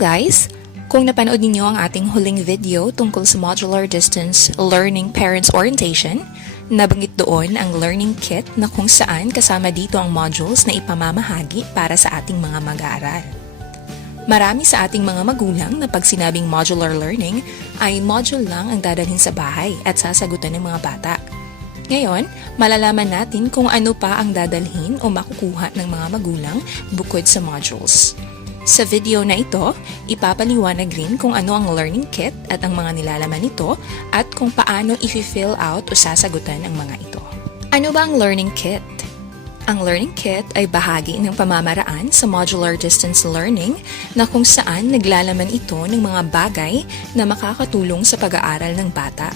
guys! Kung napanood ninyo ang ating huling video tungkol sa Modular Distance Learning Parents Orientation, nabanggit doon ang learning kit na kung saan kasama dito ang modules na ipamamahagi para sa ating mga mag-aaral. Marami sa ating mga magulang na pag sinabing modular learning ay module lang ang dadalhin sa bahay at sasagutan ng mga bata. Ngayon, malalaman natin kung ano pa ang dadalhin o makukuha ng mga magulang bukod sa modules. Sa video na ito, ipapaliwanag rin kung ano ang learning kit at ang mga nilalaman nito at kung paano i-fill out o sasagutan ang mga ito. Ano ba ang learning kit? Ang learning kit ay bahagi ng pamamaraan sa modular distance learning na kung saan naglalaman ito ng mga bagay na makakatulong sa pag-aaral ng bata.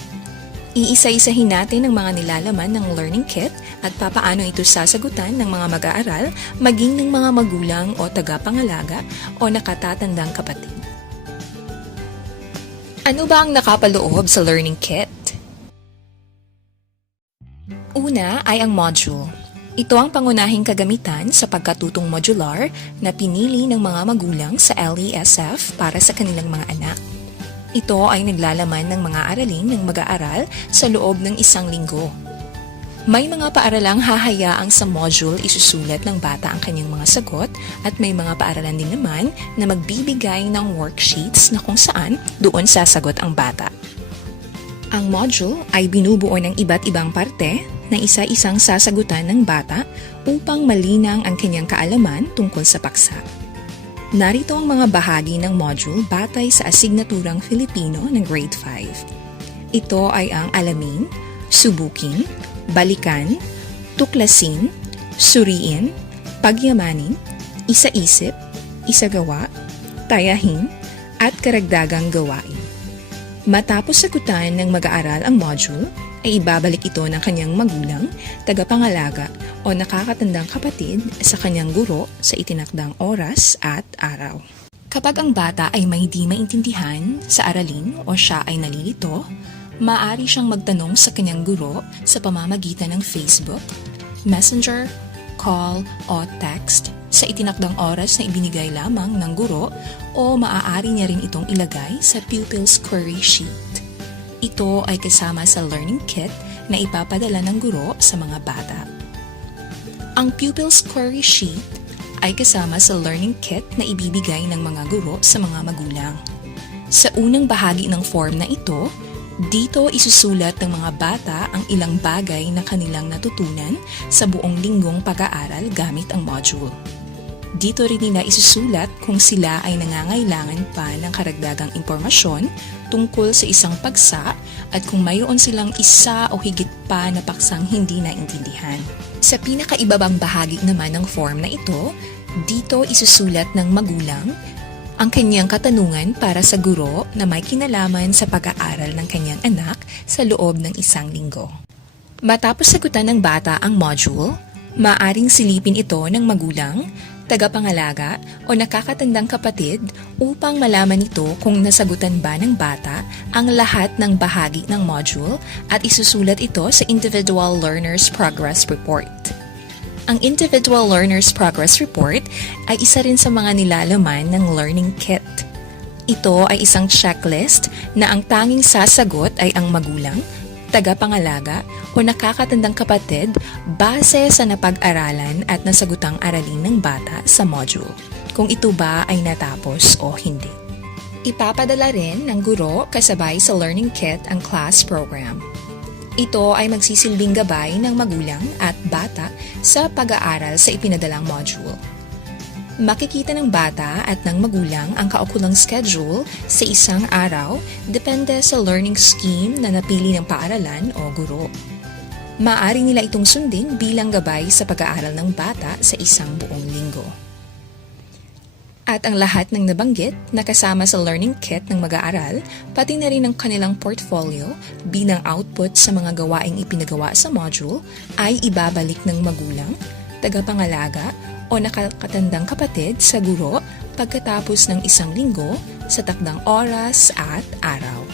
Iisa-isahin natin ang mga nilalaman ng learning kit at papaano ito sasagutan ng mga mag-aaral, maging ng mga magulang o tagapangalaga o nakatatandang kapatid. Ano ba ang nakapaloob sa learning kit? Una ay ang module. Ito ang pangunahing kagamitan sa pagkatutong modular na pinili ng mga magulang sa LESF para sa kanilang mga anak. Ito ay naglalaman ng mga aralin ng mag-aaral sa loob ng 1 linggo. May mga paaralang hahayaang sa module isusulat ng bata ang kanyang mga sagot at may mga paaralan din naman na magbibigay ng worksheets na kung saan doon sasagot ang bata. Ang module ay binubuo ng iba't ibang parte na isa-isang sasagutan ng bata upang malinang ang kanyang kaalaman tungkol sa paksa. Narito ang mga bahagi ng module batay sa asignaturang Filipino ng Grade 5. Ito ay ang alamin, subukin, balikan, tuklasin, suriin, pagyamanin, isaisip, isagawa, tayahin, at karagdagang gawain. Matapos sagutan ng mag-aaral ang module, ay ibabalik ito ng kanyang magulang, tagapangalaga o nakakatandang kapatid sa kanyang guro sa itinakdang oras at araw. Kapag ang bata ay may di maintindihan sa aralin o siya ay nalilito, maaari siyang magtanong sa kanyang guro sa pamamagitan ng Facebook, Messenger, call o text sa itinakdang oras na ibinigay lamang ng guro o maaari niya rin itong ilagay sa Pupils Query Sheet. Ito ay kasama sa learning kit na ipapadala ng guro sa mga bata. Ang Pupils Query Sheet ay kasama sa learning kit na ibibigay ng mga guro sa mga magulang. Sa unang bahagi ng form na ito, dito isusulat ng mga bata ang ilang bagay na kanilang natutunan sa buong linggong pag-aaral gamit ang module. Dito rin nila isusulat kung sila ay nangangailangan pa ng karagdagang impormasyon tungkol sa isang paksa at kung mayroon silang isa o higit pa na paksang hindi naintindihan. Sa pinakaibabang bahagi naman ng form na ito, dito isusulat ng magulang ang kanyang katanungan para sa guro na may kinalaman sa pag-aaral ng kanyang anak sa loob ng 1 linggo. Matapos sagutan ng bata ang module, maaring silipin ito ng magulang, tagapangalaga o nakakatandang kapatid upang malaman ito kung nasagutan ba ng bata ang lahat ng bahagi ng module at isusulat ito sa Individual Learners Progress Report. Ang Individual Learners Progress Report ay isa rin sa mga nilalaman ng learning kit. Ito ay isang checklist na ang tanging sasagot ay ang magulang, tagapangalaga o nakakatandang kapatid base sa napag-aralan at nasagutang aralin ng bata sa module, kung ito ba ay natapos o hindi. Ipapadala rin ng guro kasabay sa learning kit ang class program. Ito ay magsisilbing gabay ng magulang at bata sa pag-aaral sa ipinadalang module. Makikita ng bata at ng magulang ang kaukulang schedule sa isang araw depende sa learning scheme na napili ng paaralan o guro. Maaari nila itong sundin bilang gabay sa pag-aaral ng bata sa isang buong linggo. At ang lahat ng nabanggit na kasama sa learning kit ng mag-aaral, pati na rin ang kanilang portfolio bilang output sa mga gawaing ipinagawa sa module ay ibabalik ng magulang, tagapangalaga o nakakatandang kapatid sa guro pagkatapos ng 1 linggo sa takdang oras at araw.